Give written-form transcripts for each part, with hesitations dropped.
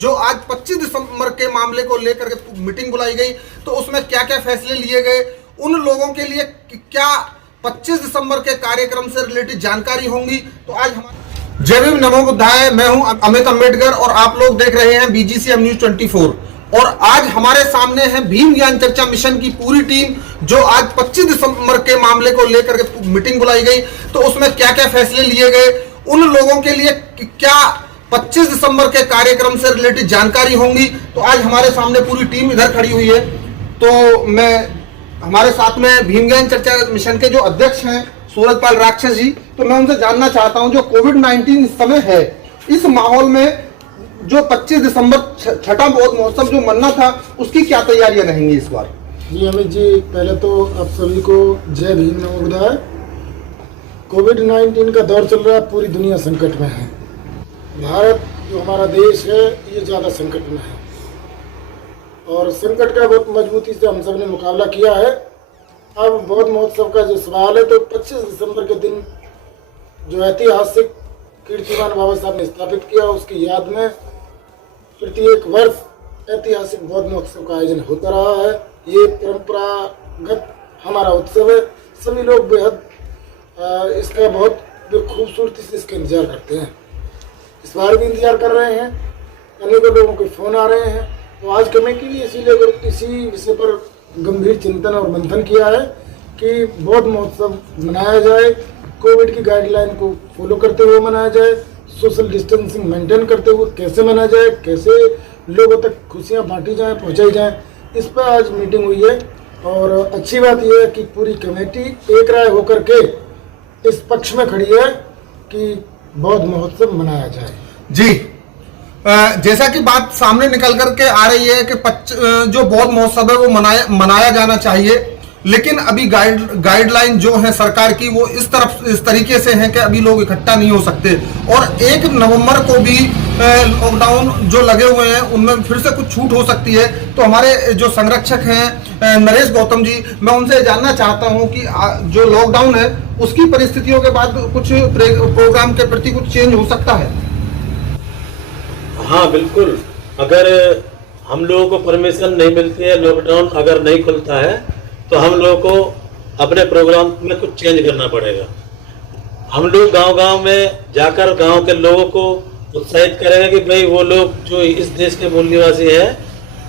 जो आज 25 दिसंबर के मामले को लेकर के मीटिंग बुलाई गई, तो उसमें क्या क्या फैसले लिए गए, उन लोगों के लिए क्या 25 दिसंबर के कार्यक्रम से रिलेटेड जानकारी होंगी। तो आज हमारे जय भीम नमो बुद्धाय, मैं हूं अमित अम्बेडकर और आप लोग देख रहे हैं BGCM न्यूज 24। और आज हमारे सामने है भीम ज्ञान चर्चा मिशन की पूरी टीम, जो आज 25 दिसंबर के मामले को लेकर के मीटिंग बुलाई गई, तो उसमें क्या क्या फैसले लिए गए, उन लोगों के लिए क्या 25 दिसंबर के कार्यक्रम से रिलेटेड जानकारी होंगी। तो आज हमारे सामने पूरी टीम इधर खड़ी हुई है। तो हमारे साथ में भीम ज्ञान चर्चा मिशन के जो अध्यक्ष हैं सूरजपाल राक्षस जी, तो मैं उनसे जानना चाहता हूं, जो कोविड-19 इस समय है, इस माहौल में जो 25 दिसंबर छठा बौद्ध महोत्सव जो मनना था, उसकी क्या तैयारियां रहेंगी इस बार? जी अमित जी, पहले तो आप सभी को जय भीम नमो बुद्धाय। कोविड-19 का दौर चल रहा है, पूरी दुनिया संकट में है। भारत जो हमारा देश है ये ज़्यादा संकट में है और संकट का बहुत मजबूती से हम सब ने मुकाबला किया है। अब बौद्ध महोत्सव का जो सवाल है, तो 25 दिसंबर के दिन जो ऐतिहासिक कीर्तिमान बाबा साहब ने स्थापित किया, उसकी याद में प्रत्येक वर्ष ऐतिहासिक बौद्ध महोत्सव का आयोजन होता रहा है। ये परंपरागत हमारा उत्सव है। सभी लोग बेहद इसका बहुत खूबसूरती से इसका इंतजार करते हैं। इस बार भी इंतजार कर रहे हैं, अनेकों लोगों के फोन आ रहे हैं। तो आज कमेटी ने इसी विषय पर गंभीर चिंतन और मंथन किया है कि बौद्ध महोत्सव मनाया जाए, कोविड की गाइडलाइन को फॉलो करते हुए मनाया जाए, सोशल डिस्टेंसिंग मेंटेन करते हुए कैसे मनाया जाए, कैसे लोगों तक खुशियां बांटी जाएं, पहुंचाई जाएं, इस पर आज मीटिंग हुई है। और अच्छी बात यह है कि पूरी कमेटी एक राय होकर के इस पक्ष में खड़ी है कि बौद्ध महोत्सव मनाया जाए। जी, जैसा कि बात सामने निकल करके आ रही है कि जो बौद्ध महोत्सव है वो मनाया जाना चाहिए, लेकिन अभी गाइडलाइन जो है सरकार की, वो इस तरीके से है कि अभी लोग इकट्ठा नहीं हो सकते। और 1 नवंबर को भी लॉकडाउन जो लगे हुए हैं उनमें फिर से कुछ छूट हो सकती है। तो हमारे जो संरक्षक हैं नरेश गौतम जी, मैं उनसे जानना चाहता हूं कि जो लॉकडाउन है उसकी परिस्थितियों के बाद कुछ प्रोग्राम के प्रति कुछ चेंज हो सकता है? हाँ बिल्कुल, अगर हम लोगों को परमिशन नहीं मिलती है, लॉकडाउन अगर नहीं खुलता है, तो हम लोगों को अपने प्रोग्राम में कुछ चेंज करना पड़ेगा। हम लोग गांव-गांव में जाकर गांव के लोगों को उत्साहित करेंगे कि भाई वो लोग जो इस देश के मूल निवासी हैं,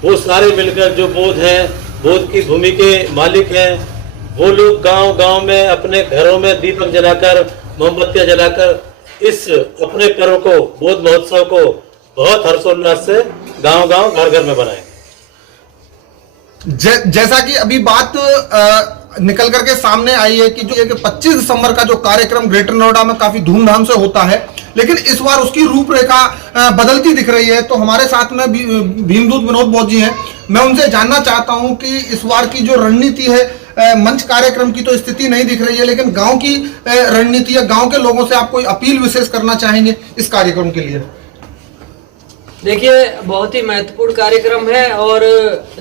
वो सारे मिलकर जो बौद्ध हैं, बौद्ध की भूमि के मालिक हैं, वो लोग गांव-गांव में अपने घरों में दीपक जलाकर, मोमबत्तियां जलाकर इस अपने पर्व को, बौद्ध महोत्सव को बहुत हर्षोल्लास से गांव-गांव, घर-घर में बनाएं। जैसा कि अभी बात निकल करके सामने आई है कि जो 25 दिसंबर का जो कार्यक्रम ग्रेटर नोएडा में काफी धूमधाम से होता है, लेकिन इस बार उसकी रूपरेखा बदलती दिख रही है। तो हमारे साथ में भीमदूत विनोद बौद्ध जी हैं, मैं उनसे जानना चाहता हूं कि इस बार की जो रणनीति है, मंच कार्यक्रम की तो स्थिति नहीं दिख रही है, लेकिन गांव की रणनीति या गांव के लोगों से आप कोई अपील विशेष करना चाहेंगे इस कार्यक्रम के लिए? देखिए, बहुत ही महत्वपूर्ण कार्यक्रम है और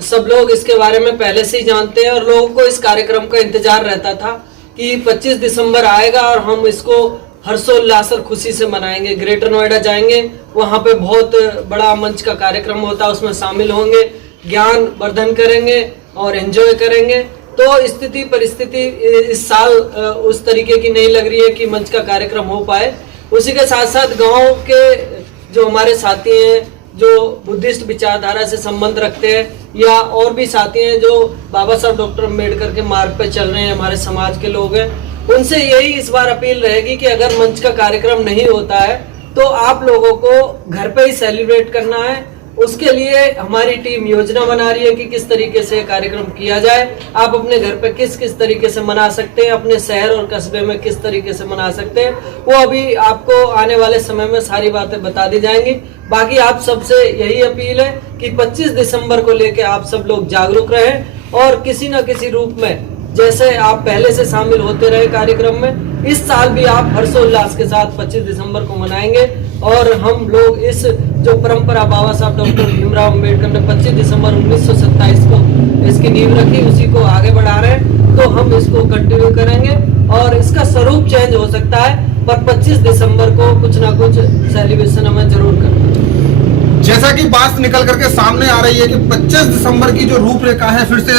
सब लोग इसके बारे में पहले से ही जानते हैं और लोगों को इस कार्यक्रम का इंतजार रहता था कि 25 दिसंबर आएगा और हम इसको हर्षोल्लास और खुशी से मनाएंगे। ग्रेटर नोएडा जाएंगे, वहाँ पे बहुत बड़ा मंच का कार्यक्रम होता है, उसमें शामिल होंगे, ज्ञान वर्धन करेंगे और एंजॉय करेंगे। तो स्थिति परिस्थिति इस साल उस तरीके की नहीं लग रही है कि मंच का कार्यक्रम हो पाए। उसी के साथ साथ गाँव के जो हमारे साथी हैं, जो बुद्धिस्ट विचारधारा से संबंध रखते हैं, या और भी साथी हैं जो बाबा साहब डॉक्टर अम्बेडकर के मार्ग पे चल रहे हैं, हमारे समाज के लोग हैं, उनसे यही इस बार अपील रहेगी कि अगर मंच का कार्यक्रम नहीं होता है तो आप लोगों को घर पे ही सेलिब्रेट करना है। उसके लिए हमारी टीम योजना बना रही है कि किस तरीके से कार्यक्रम किया जाए। आप अपने घर पे किस किस तरीके से मना सकते हैं, अपने शहर और कस्बे में किस तरीके से मना सकते हैं, वो अभी आपको आने वाले समय में सारी बातें बता दी जाएंगी। बाकी आप सबसे यही अपील है कि 25 दिसंबर को लेकर आप सब लोग जागरूक रहें और किसी न किसी रूप में, जैसे आप पहले से शामिल होते रहे कार्यक्रम में, इस साल भी आप हर्षोल्लास के साथ 25 दिसंबर को मनाएंगे। और हम लोग इस जो परंपरा बाबा साहब डॉक्टर भीमराव अम्बेडकर ने 25 दिसंबर 1927 को इसकी नींव रखी, उसी को आगे बढ़ा रहे हैं। तो हम इसको कंटिन्यू करेंगे और इसका स्वरूप चेंज हो सकता है, पर 25 दिसंबर को कुछ ना कुछ सेलिब्रेशन हमें जरूर करना है। जैसा कि बात निकल करके सामने आ रही है कि 25 दिसंबर की जो रूपरेखा है फिर से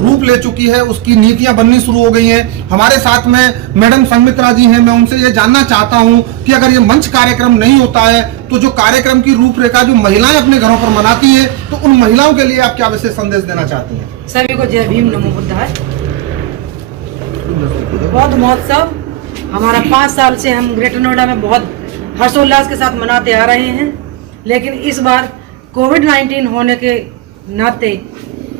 रूप ले चुकी है, उसकी नीतियां बननी शुरू हो गई हैं। हमारे साथ में मैडम संमित्रा जी हैं, मैं उनसे ये जानना चाहता हूं कि अगर ये मंच कार्यक्रम नहीं होता है तो जो कार्यक्रम की रूपरेखा जो महिलाएं अपने घरों पर मनाती है, तो उन महिलाओं के लिए आप क्या विशेष संदेश देना चाहती हैं? सभी को जय भीम, नमो बुद्धाय। बौद्ध महोत्सव हमारा 5 साल से हम ग्रेटर नोएडा में बहुत हर्षोल्लास के साथ मनाते आ रहे हैं, लेकिन इस बार कोविड-19 होने के नाते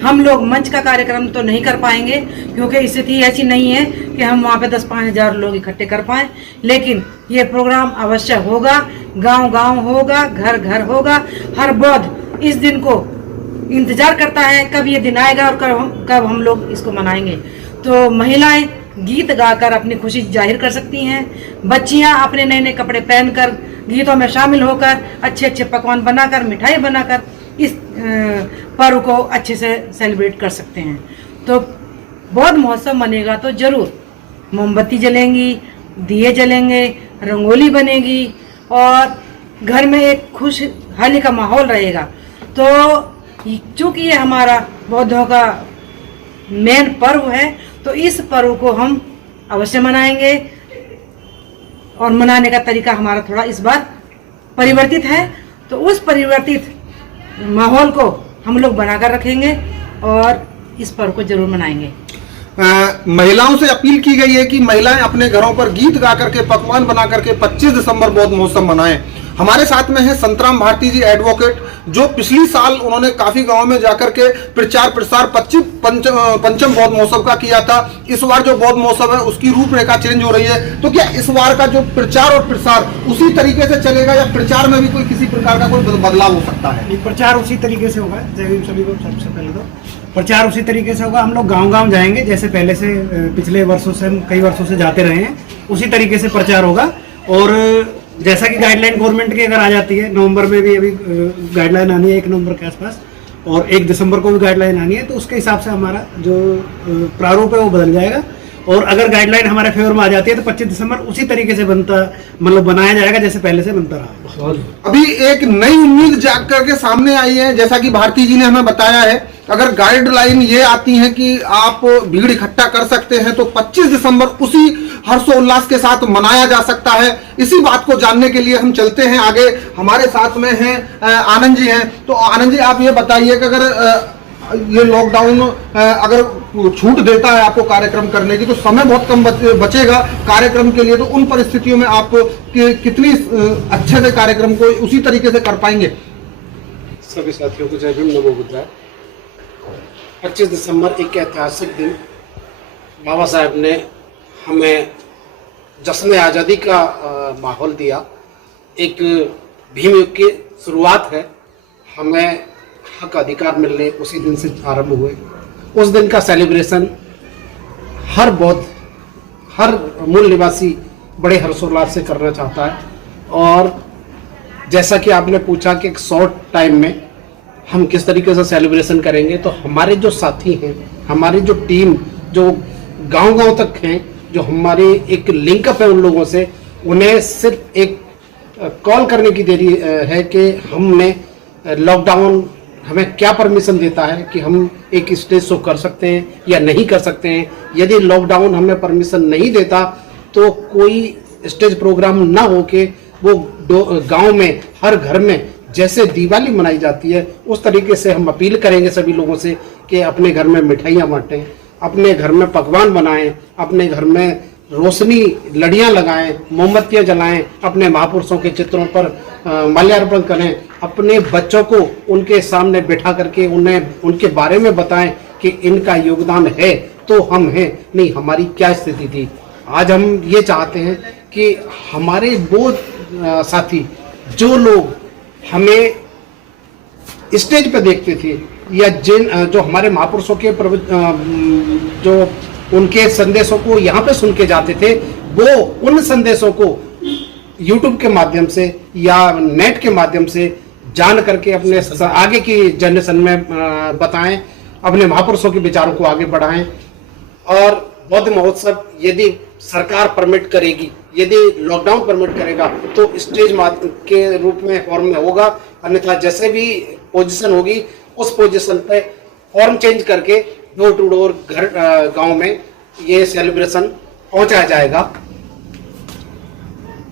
हम लोग मंच का कार्यक्रम तो नहीं कर पाएंगे, क्योंकि स्थिति ऐसी नहीं है कि हम वहाँ पे 10-5 हज़ार लोग इकट्ठे कर पाएँ। लेकिन ये प्रोग्राम अवश्य होगा, गांव-गांव होगा, घर-घर होगा। हर बौद्ध इस दिन को इंतजार करता है कब ये दिन आएगा और कब हम लोग इसको मनाएंगे। तो महिलाएं गीत गाकर अपनी खुशी जाहिर कर सकती हैं, बच्चियां अपने नए नए कपड़े पहनकर गीतों में शामिल होकर अच्छे अच्छे पकवान बनाकर, मिठाई बनाकर इस पर्व को अच्छे से सेलिब्रेट कर सकते हैं। तो बौद्ध महोत्सव मनेगा तो जरूर मोमबत्ती जलेंगी, दिए जलेंगे, रंगोली बनेगी और घर में एक खुशहाली का माहौल रहेगा। तो चूँकि ये हमारा बौद्धों का मेन पर्व है, तो इस पर्व को हम अवश्य मनाएंगे और मनाने का तरीका हमारा थोड़ा इस बार परिवर्तित है। तो उस परिवर्तित माहौल को हम लोग बनाकर रखेंगे और इस पर्व को जरूर मनाएंगे। महिलाओं से अपील की गई है कि महिलाएं अपने घरों पर गीत गा करके, पकवान बना करके 25 दिसंबर बौद्ध महोत्सव मनाएं। हमारे साथ में है संतराम भारती जी एडवोकेट, जो पिछली साल उन्होंने काफी गांव में जाकर के प्रचार प्रसार पंचम बौद्ध महोत्सव का किया था। इस बार जो बौद्ध महोत्सव है उसकी रूपरेखा चेंज हो रही है, तो क्या इस बार का जो प्रचार और प्रसार उसी तरीके से चलेगा या प्रचार में भी कोई किसी प्रकार का कोई बदलाव हो सकता है? प्रचार उसी तरीके से होगा। जय भीम सभी को। सबसे पहले तो प्रचार उसी तरीके से होगा। हम लोग गांव-गांव जाएंगे, जैसे पहले से पिछले वर्षों से हम कई वर्षों से जाते रहे हैं, उसी तरीके से प्रचार होगा। और जैसा कि गाइडलाइन गवर्नमेंट की अगर आ जाती है, नवंबर में भी अभी गाइडलाइन आनी है 1 नवंबर के आसपास, और 1 दिसंबर को भी गाइडलाइन आनी है, तो उसके हिसाब से हमारा जो प्रारूप है वो बदल जाएगा। और अगर गाइडलाइन हमारे फेवर में आ जाती है तो 25 दिसंबर उसी तरीके से बनाया जाएगा जैसे पहले से बनता रहा। अभी एक नई उम्मीद जाग करके सामने आई है, जैसा कि भारती जी ने हमें बताया है। अगर गाइडलाइन ये आती है कि आप भीड़ इकट्ठा कर सकते हैं, तो 25 दिसंबर उसी हर्षोल्लास के साथ मनाया जा सकता है। इसी बात को जानने के लिए हम चलते हैं आगे। हमारे साथ में हैं आनंद जी हैं। तो आनंद जी, आप ये बताइए कि अगर ये लॉकडाउन अगर छूट देता है आपको कार्यक्रम करने की, तो समय बहुत कम बचेगा कार्यक्रम के लिए, तो उन परिस्थितियों में आप कितनी अच्छे से कार्यक्रम को उसी तरीके से कर पाएंगे? सभी साथियों को जय भीम, नमो बुद्धाय। 25 दिसंबर एक ऐतिहासिक दिन, बाबा साहब ने हमें जश्न आज़ादी का माहौल दिया। एक भीम युग की शुरुआत है, हमें हक अधिकार मिलने उसी दिन से आरंभ हुए। उस दिन का सेलिब्रेशन हर बौद्ध, हर मूल निवासी बड़े हर्षोल्लास से करना चाहता है। और जैसा कि आपने पूछा कि एक शॉर्ट टाइम में हम किस तरीके से सेलिब्रेशन करेंगे, तो हमारे जो साथी हैं, हमारी जो टीम जो गांव-गांव तक हैं, जो हमारी एक लिंकअप है उन लोगों से, उन्हें सिर्फ एक कॉल करने की देरी है कि हमने लॉकडाउन हमें क्या परमिशन देता है कि हम एक स्टेज शो कर सकते हैं या नहीं कर सकते हैं। यदि लॉकडाउन हमें परमिशन नहीं देता तो कोई स्टेज प्रोग्राम ना हो के वो गांव में हर घर में जैसे दिवाली मनाई जाती है उस तरीके से हम अपील करेंगे सभी लोगों से कि अपने घर में मिठाइयाँ बांटें, अपने घर में पकवान बनाएं, अपने घर में रोशनी लड़ियाँ लगाएं, मोमबत्तियाँ जलाएं, अपने महापुरुषों के चित्रों पर माल्यार्पण करें, अपने बच्चों को उनके सामने बैठा करके उन्हें उनके बारे में बताएं कि इनका योगदान है तो हम हैं, नहीं हमारी क्या स्थिति थी। आज हम ये चाहते हैं कि हमारे वो साथी जो लोग हमें स्टेज पे देखते थे या जो हमारे महापुरुषों के जो उनके संदेशों को यहाँ पे सुन के जाते थे, वो उन संदेशों को YouTube के माध्यम से या नेट के माध्यम से जान करके अपने आगे की जनरेशन में बताएं, अपने महापुरुषों के विचारों को आगे बढ़ाएं। और बौद्ध महोत्सव यदि सरकार परमिट करेगी यदि लॉकडाउन परमिट करेगा तो स्टेज के रूप में फॉर्म में होगा, अन्यथा जैसे भी पोजीशन होगी उस पोजीशन पे फॉर्म चेंज करके डोर टू डोर घर गांव में ये सेलिब्रेशन पहुंचाया जाएगा।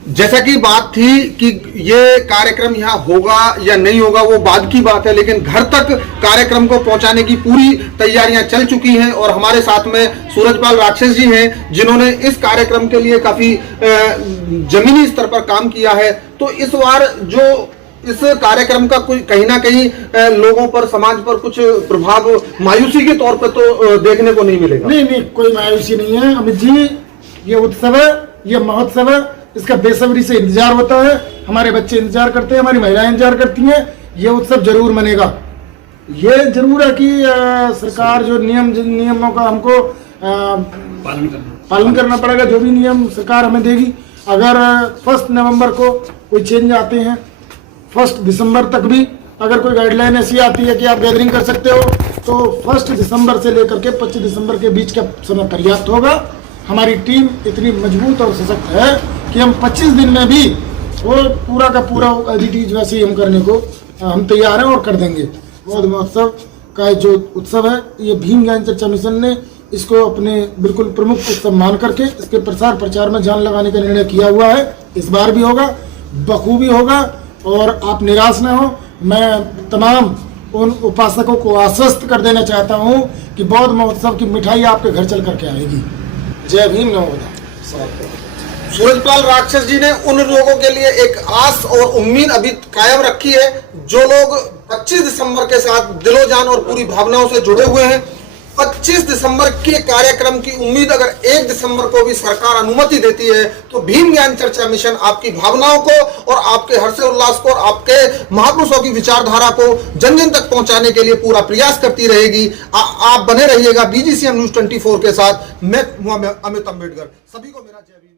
जैसा कि बात थी कि ये कार्यक्रम यहाँ होगा या नहीं होगा वो बाद की बात है, लेकिन घर तक कार्यक्रम को पहुंचाने की पूरी तैयारियां चल चुकी हैं और हमारे साथ में सूरजपाल राक्षस जी हैं जिन्होंने इस कार्यक्रम के लिए काफी जमीनी स्तर पर काम किया है। तो इस बार जो इस कार्यक्रम का कुछ कहीं ना कहीं लोगों पर, समाज पर कुछ प्रभाव मायूसी के तौर पर तो देखने को नहीं मिलेगा। नहीं, कोई मायूसी नहीं है अमित जी। ये उत्सव है, ये महोत्सव है, इसका बेसब्री से इंतजार होता है। हमारे बच्चे इंतजार करते हैं, हमारी महिलाएं इंतजार करती हैं। ये उत्सव जरूर मनेगा। ये जरूर है कि सरकार जो नियमों का हमको पालन करना पड़ेगा। जो भी नियम सरकार हमें देगी, अगर 1 नवंबर को कोई चेंज आते हैं, 1 दिसंबर तक भी अगर कोई गाइडलाइन ऐसी आती है कि आप गैदरिंग कर सकते हो, तो 1 दिसंबर से लेकर के 25 दिसंबर के बीच का समय पर्याप्त होगा। हमारी टीम इतनी मजबूत और सशक्त है कि हम 25 दिन में भी वो पूरा का पूरा एडिटीज वैसे ही हम करने को हम तैयार हैं और कर देंगे। बौद्ध महोत्सव का जो उत्सव है, ये भीम ज्ञान चर्चा मिशन ने इसको अपने बिल्कुल प्रमुख उत्सव मान करके इसके प्रसार प्रचार में जान लगाने का निर्णय किया हुआ है। इस बार भी होगा, बखूबी होगा और आप निराश न हो। मैं तमाम उन उपासकों को आश्वस्त कर देना चाहता हूँ कि बौद्ध महोत्सव की मिठाई आपके घर चल करके आएगी। जय भीम, नमो बुद्धाय। सूरजपाल राक्षस जी ने उन लोगों के लिए एक आस और उम्मीद अभी कायम रखी है जो लोग 25 दिसंबर के साथ दिलो जान और पूरी भावनाओं से जुड़े हुए हैं। 25 दिसंबर के कार्यक्रम की उम्मीद अगर 1 दिसंबर को भी सरकार अनुमति देती है तो भीम ज्ञान चर्चा मिशन आपकी भावनाओं को और आपके हर्ष उल्लास को और आपके महापुरुषों की विचारधारा को जन जन तक पहुंचाने के लिए पूरा प्रयास करती रहेगी। आप बने रहिएगा BGCM News 24 के साथ। मैं हूं अमित अम्बेडकर। सभी को मेरा जय भीम।